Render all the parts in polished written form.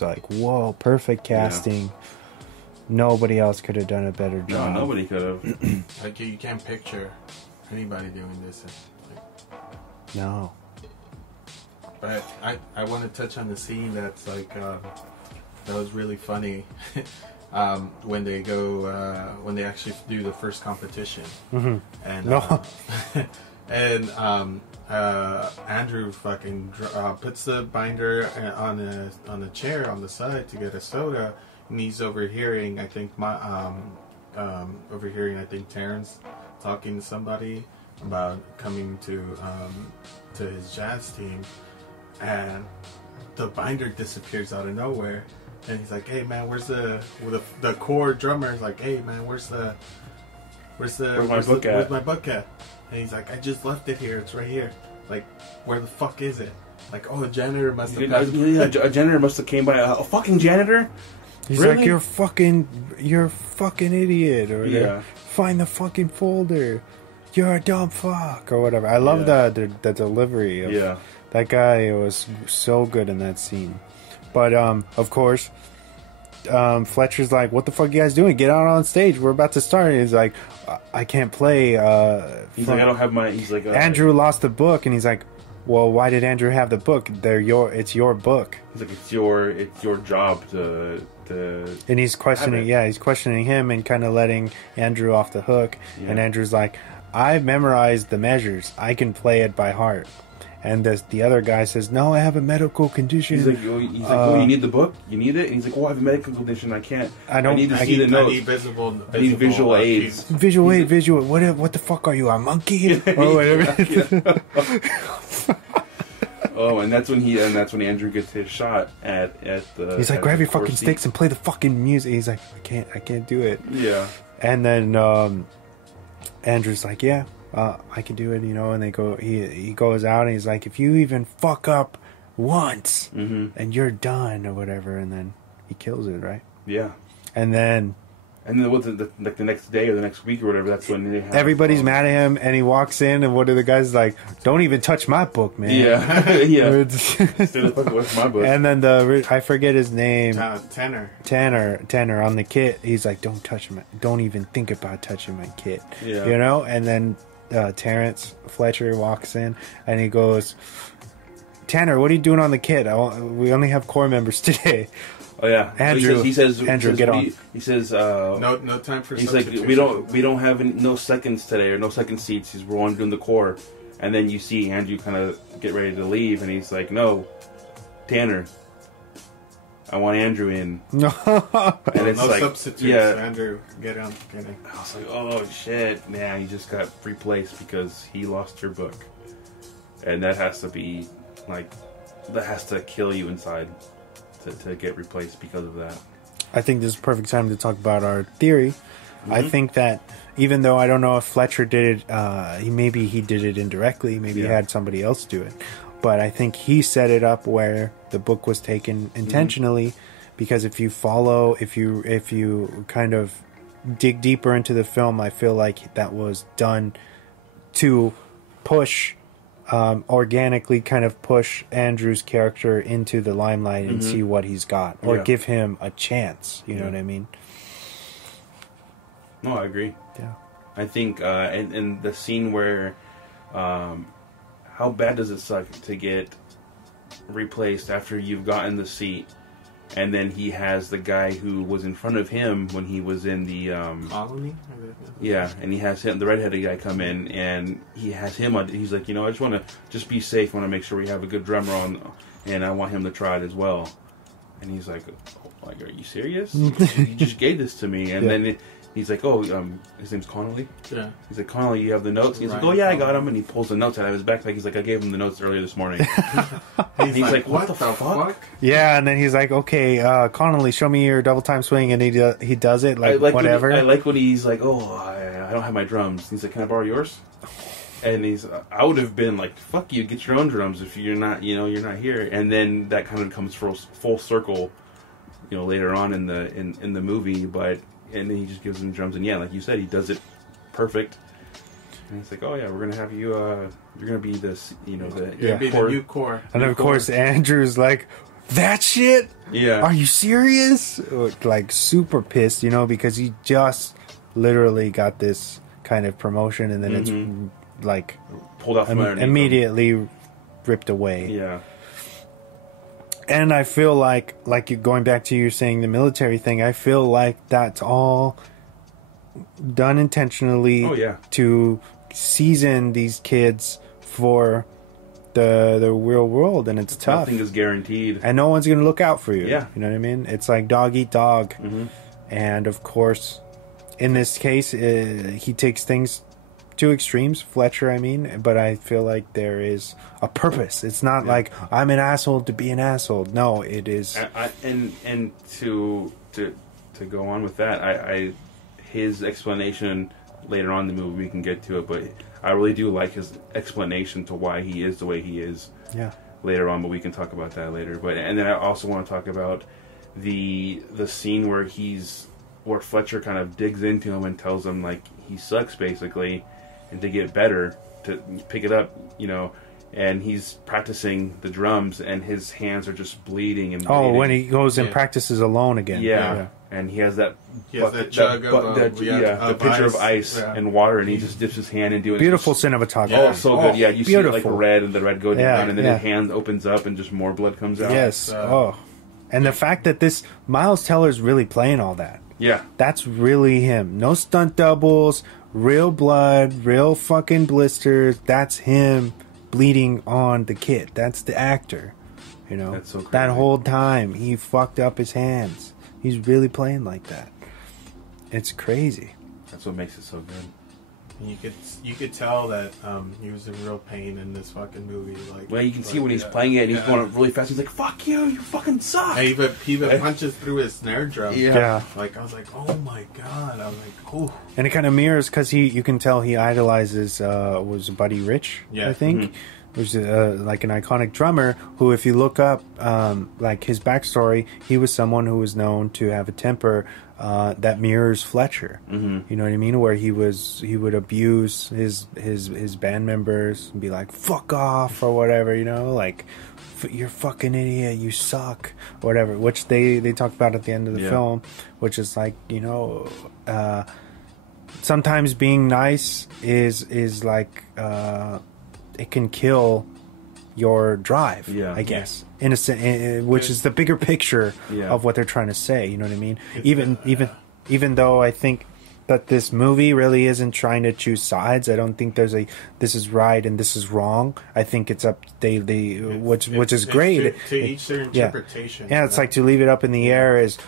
It's like, whoa, perfect casting. Yeah. Nobody else could have done a better job. No, nobody could have. Like, you can't picture anybody doing this. No. But I want to touch on the scene that's like, that was really funny. When they go, when they actually do the first competition. Mm-hmm. And, no. And Andrew fucking puts the binder on a chair on the side to get a soda, and he's overhearing. I think Terrence talking to somebody about coming to his jazz team, and the binder disappears out of nowhere. And he's like, "Hey man, where's the core drummer?" Is like, "Hey man, where's my book at?" And he's like, "I just left it here. It's right here." Like, where the fuck is it? Like, oh, a janitor must have. A janitor must have came by. A fucking janitor. He's really? Like, you're a fucking idiot, or find the fucking folder. You're a dumb fuck, or whatever. I love the delivery of that guy. Was so good in that scene. But of course, Fletcher's like, "What the fuck you guys doing? Get out on stage. We're about to start." And he's like, "I can't play." He's like, "I don't have my." He's like, Andrew lost the book, and he's like, "Well, why did Andrew have the book? It's your book." He's like, "It's your job to." And he's questioning, he's questioning him and kind of letting Andrew off the hook. Yeah. And Andrew's like, "I've memorized the measures. I can play it by heart." And the other guy says, "No, I have a medical condition." He's like, "Oh, you need the book? You need it?" And he's like, "Well, I have a medical condition. I can't. I need to see the notes. I need visual aids. Visual. What the fuck are you, a monkey or whatever?" Oh, and that's when Andrew gets his shot at the. He's like, "Grab your fucking sticks and play the fucking music." He's like, I can't do it." Yeah. And then Andrew's like, "Yeah. I can do it," and they go. He goes out and he's like, "If you even fuck up once, and you're done," or whatever. And then he kills it, right? Yeah. And then what's the next day or the next week or whatever? That's when they have, everybody's mad at him, and he walks in, and one of the guys is like, "Don't even touch my book, man." Yeah, yeah. What's my book? And then I forget his name. Tanner on the kit. He's like, "Don't touch him. Don't even think about touching my kit." Yeah. And then Terrence Fletcher walks in and he goes, "Tanner, what are you doing on the kit? We only have core members today." Oh yeah, Andrew. He says, Andrew, get on. He says, no time for. He's like, we don't have no seconds today or no second seats. We're only doing the core. And then you see Andrew kind of get ready to leave, and he's like, "No, Tanner, I want Andrew in." No, and it's no substitutes. Yeah, Andrew, get on. I was like, "Oh shit, man, he just got replaced because he lost your book," and that has to be like, that has to kill you inside to get replaced because of that. I think this is a perfect time to talk about our theory. I think that even though I don't know if Fletcher did it, maybe he did it indirectly, maybe he had somebody else do it, but I think he set it up where the book was taken intentionally, because if you kind of dig deeper into the film, I feel like that was done to push, organically kind of push Andrew's character into the limelight and see what he's got, or give him a chance, you know what I mean? No, I agree. Yeah. I think, and the scene where, how bad does it suck to get replaced after you've gotten the seat, and then he has the guy who was in front of him when he was in the colony. Yeah, and he has him, the redheaded guy, come in, and he has him on. He's like, I just want to just be safe. I want to make sure we have a good drummer on, and I want him to try it as well. And he's like, are you serious? You just gave this to me, and then. He's like, his name's Connolly? Yeah. He's like, "Connolly, you have the notes?" He's like, "Oh, yeah, I got them." And he pulls the notes out of his backpack. He's like, "I gave him the notes earlier this morning." he's like, "What the fuck?" Yeah, and then he's like, "Okay, Connolly, show me your double time swing." And he does it, like whatever. I like when he's like, "Oh, I don't have my drums." He's like, "Can I borrow yours?" And I would have been like, "Fuck you, get your own drums if you're not, you're not here." And then that kind of comes full circle, later on in the movie, but. And then he just gives him drums, and like you said, he does it perfect. And he's like, "Oh yeah, we're gonna have you. You're gonna be this, the new core." And of course, Andrew's like, that shit? Yeah. Are you serious? Like, super pissed, you know, because he just literally got this kind of promotion, and then it's like pulled out from immediately ripped away. Yeah. And I feel like you going back to you saying the military thing, I feel like that's all done intentionally to season these kids for the real world, and it's tough. Nothing is guaranteed, and no one's gonna look out for you. Yeah, you know what I mean. It's like dog eat dog, and of course, in this case, he takes things to extremes. Fletcher, I mean, but I feel like there is a purpose. It's not like I'm an asshole to be an asshole. No, it is. And to go on with that, his explanation later on in the movie, we can get to it, but I really do like his explanation to why he is the way he is. Yeah. Later on, but we can talk about that later. But and then I also want to talk about the scene where Fletcher kind of digs into him and tells him like he sucks basically, and to get better, to pick it up, you know. And he's practicing the drums, and his hands are just bleeding and bleeding. Oh, when he goes and practices alone again. Yeah. And he has that jug of the pitcher of ice and water, and he just dips his hand into it. Beautiful cinematography. Oh, so good. Yeah, you beautiful. see like red, and the red goes down, and then his hand opens up, and just more blood comes out. Yes. And the fact that this Miles Teller's really playing all that. Yeah. That's really him. No stunt doubles, real blood, real fucking blisters. That's him bleeding on the kid. That's the actor. You know? That's so crazy. That whole time he fucked up his hands. He's really playing like that. It's crazy. That's what makes it so good. You could tell that he was in real pain in this fucking movie. Like, well, you can see when he's playing it, and he's going really fast. He's like, "Fuck you! You fucking suck!" He even punches through his snare drum. Yeah. Like I was like, "Oh my god!" I was like, "Oh." And it kind of mirrors because you can tell he idolizes was Buddy Rich, I think. Which is like an iconic drummer who, if you look up like his backstory, he was someone who was known to have a temper that mirrors Fletcher. You know what I mean? Where he would abuse his band members and be like, "Fuck off" or whatever, you know, like, "You're a fucking idiot, you suck," or whatever. Which they talk about at the end of the film, which is like, you know, sometimes being nice is like. It can kill your drive, I guess, in a which is the bigger picture of what they're trying to say. You know what I mean? Even though I think that this movie really isn't trying to choose sides. I don't think there's this is right and this is wrong. I think it's up which is great. To each their interpretation. Yeah, it's like to leave it up in the air is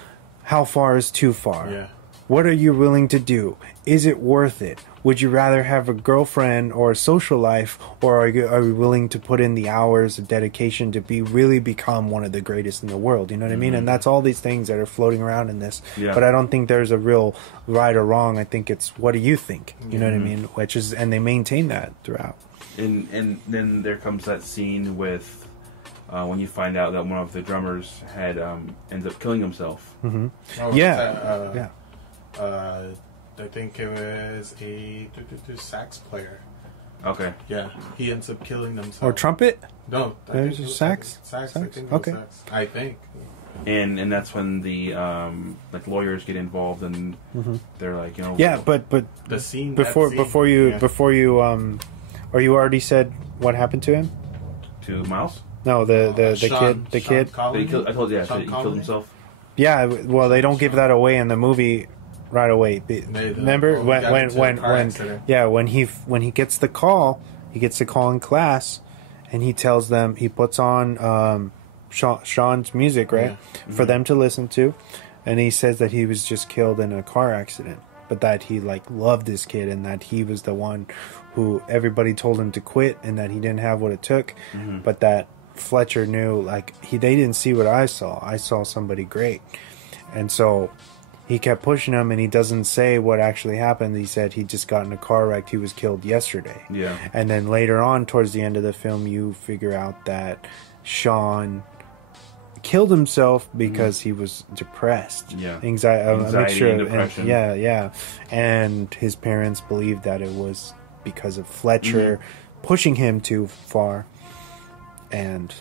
how far is too far. Yeah. What are you willing to do? Is it worth it? Would you rather have a girlfriend or a social life, or are you willing to put in the hours of dedication to really become one of the greatest in the world? You know what I mean? And that's all these things that are floating around in this. Yeah. But I don't think there's a real right or wrong. I think it's what do you think? You know what I mean? Which is, and they maintain that throughout. And then there comes that scene with when you find out that one of the drummers had ends up killing himself. Mm-hmm. I think it was a sax player. Okay. Yeah, he ends up killing himself. Or trumpet? No, there's a sax. Sax. I think. Okay. Sax. I think. And that's when the like lawyers get involved, and they're like, you know. Yeah, but the scene before you or you already said what happened to him? To Miles? No, the kid. I told you, he killed himself. Yeah, well, they don't give that away in the movie right away. Remember when he gets the call in class, and he tells them, he puts on Sean's music, right, for them to listen to, and he says that he was just killed in a car accident, but that he like loved this kid, and that he was the one who everybody told him to quit, and that he didn't have what it took, but that Fletcher knew, like, they didn't see what I saw somebody great. And so he kept pushing him, and he doesn't say what actually happened. He said he just got in a car wreck, he was killed yesterday. Yeah. And then later on, towards the end of the film, you figure out that Sean killed himself because he was depressed. Yeah. Anxiety and depression. And his parents believed that it was because of Fletcher pushing him too far. And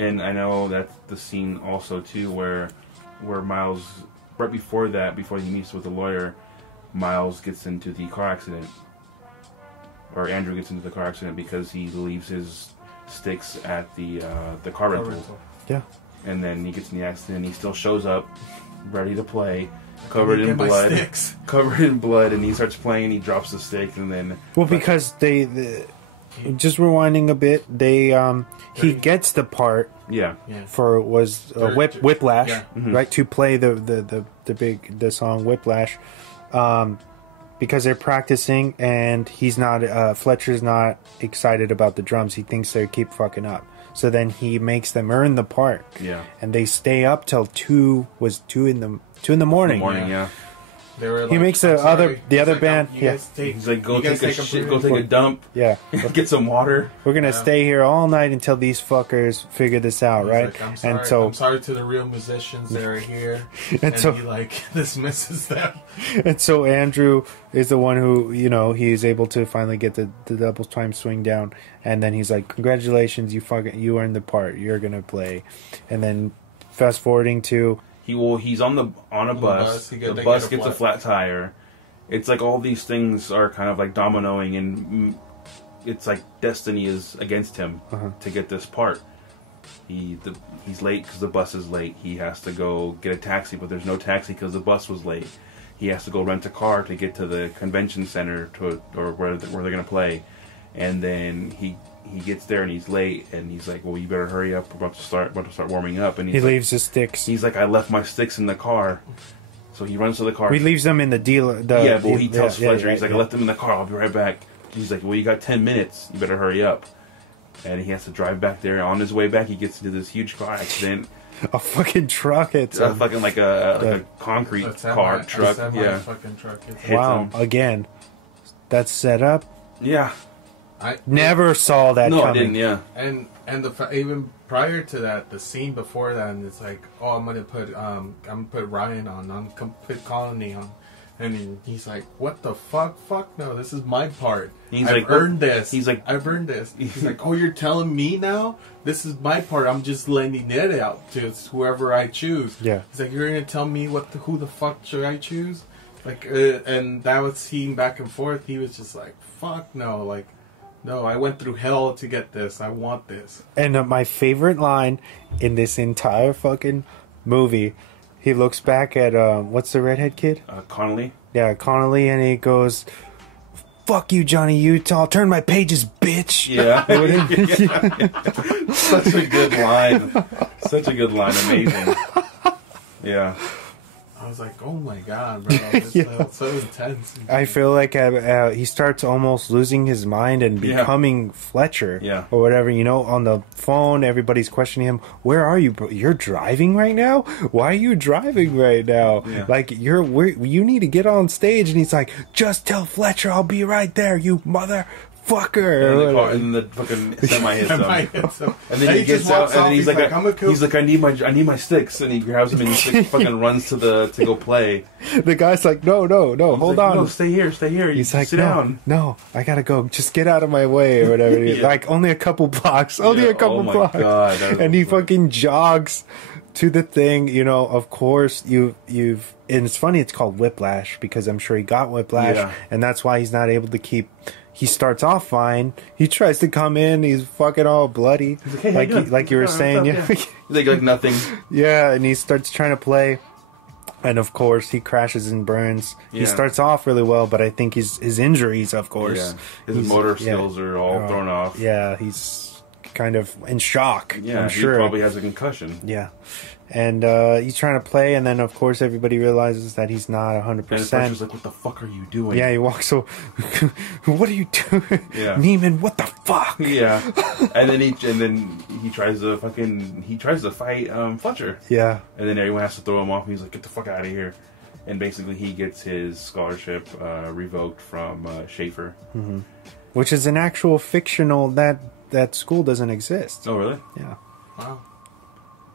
And I know that's the scene also too where Miles, right before that, before he meets with the lawyer, Miles gets into the car accident, or Andrew gets into the car accident because he leaves his sticks at the car rental. Yeah. And then he gets in the accident. And he still shows up, ready to play, covered in blood, and he starts playing. And he drops the stick, and then because they just rewinding a bit, he gets the part. Yeah. For Whiplash, right, to play the song Whiplash, because they're practicing, and he's not Fletcher's not excited about the drums. He thinks they keep fucking up. So then he makes them earn the part. Yeah. And they stay up till 2 in the morning. Yeah. They were like, he makes the other band. He's like, go take a dump. Yeah. Get some water. We're gonna stay here all night until these fuckers figure this out, right? Like, I'm sorry to the real musicians that are here, and so he like dismisses them. And so Andrew is the one who, he's able to finally get the double time swing down, and then he's like, "Congratulations, you earned the part. You're gonna play." And then fast forwarding to. He's on a bus. The bus gets a flat tire. It's like all these things are kind of like dominoing, and it's like destiny is against him to get this part. He's late because the bus is late. He has to go get a taxi, but there's no taxi because the bus was late. He has to go rent a car to get to the convention center or where they're going to play, and then he gets there and he's late, and he's like, "Well, you better hurry up. We're about to start warming up." And he leaves his sticks. He's like, "I left my sticks in the car," so he runs to the car. He leaves them in the dealer. He tells Fletcher, he's like, "I left them in the car. I'll be right back." He's like, "Well, you got 10 minutes. You better hurry up." And he has to drive back there. On his way back, he gets into this huge car accident. A fucking truck. It's a fucking like a concrete truck. Yeah. Fucking truck. Wow. Again, that's set up. Yeah. I never saw that coming. I didn't, yeah. And even prior to that, the scene before that, and it's like, "Oh, I'm gonna put Ryan on. I'm gonna put Colony on," and he's like, "What the fuck? Fuck no! This is my part. I've earned this. I've earned this." He's like, "Oh, you're telling me now? This is my part. I'm just lending it out to whoever I choose." Yeah. He's like, "You're gonna tell me who the fuck should I choose?" Like, and that was scene back and forth. He was just like, "Fuck no!" Like. No, I went through hell to get this. I want this. And my favorite line in this entire fucking movie, he looks back at, what's the redhead kid? Connolly. Yeah, Connolly, and he goes, "Fuck you, Johnny Utah. Turn my pages, bitch." Yeah. Such a good line. Such a good line. Amazing. Yeah. I was like, "Oh my god, bro, it's so intense." I feel like he starts almost losing his mind and becoming Fletcher, or whatever. On the phone, everybody's questioning him. "Where are you, bro? You're driving right now? Why are you driving right now? Like you need to get on stage." And he's like, "Just tell Fletcher I'll be right there, you mother." Fucker, and the fucking semi hits him. And then he gets out, and then he's like, I need my sticks, and he grabs them and he fucking runs to go play. The guy's like, no, hold on, no, stay here. He's like, sit down. No, I gotta go. Just get out of my way, or whatever. Like only a couple blocks, blocks. God, and he fucking jogs to the thing. Of course you've. And it's funny, it's called Whiplash because I'm sure he got whiplash, and that's why he's not able to keep. He starts off fine. He tries to come in. He's fucking all bloody, like you were saying. Yeah, like nothing. Yeah, and he starts trying to play, and of course he crashes and burns. He starts off really well, but I think his injuries, of course, his motor skills are all thrown off. Yeah, he's kind of in shock. Yeah, I'm sure he probably has a concussion. Yeah. And he's trying to play, and then of course everybody realizes that he's not 100%. And Fletcher's like, "What the fuck are you doing?" Yeah, he walks so. "What are you doing, Neiman? What the fuck?" Yeah, and then he tries to fight Fletcher. Yeah, and then everyone has to throw him off. And he's like, "Get the fuck out of here!" And basically, he gets his scholarship revoked from Schaefer, which is an actual fictional that school doesn't exist. Oh, really? Yeah. Wow.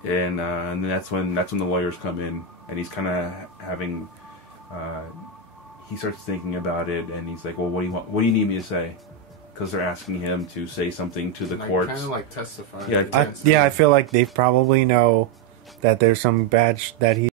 And then that's when the lawyers come in, and he's kind of having. He starts thinking about it, and he's like, "Well, what do you want? What do you need me to say?" because they're asking him to say something to the courts. Kind of like testify. Yeah, I feel like they probably know that there's some that he